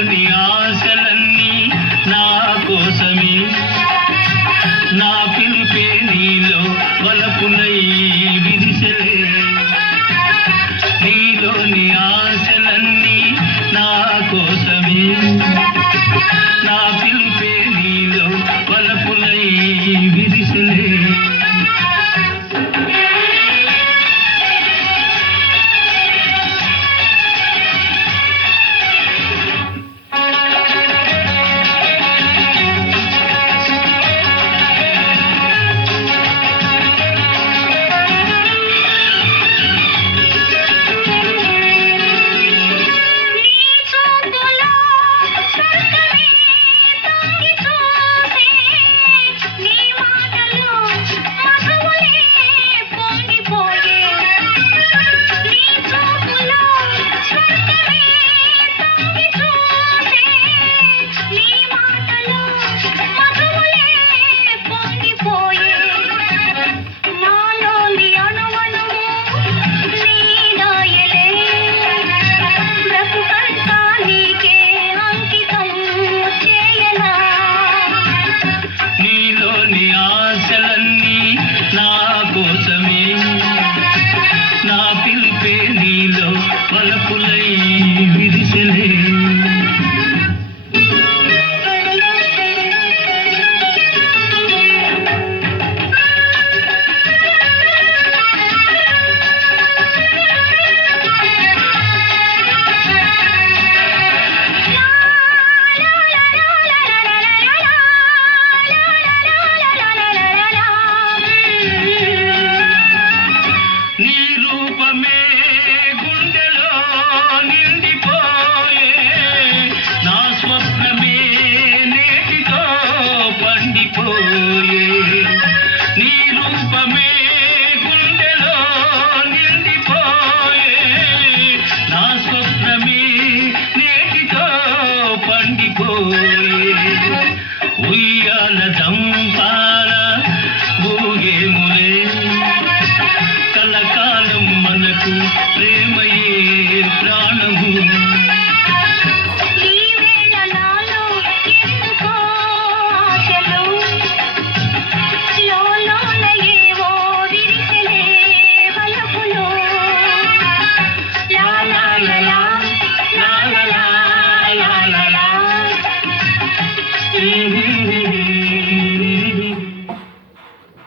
నీ ఆశలను తలపులై విరిసెలే. నీ రూపమే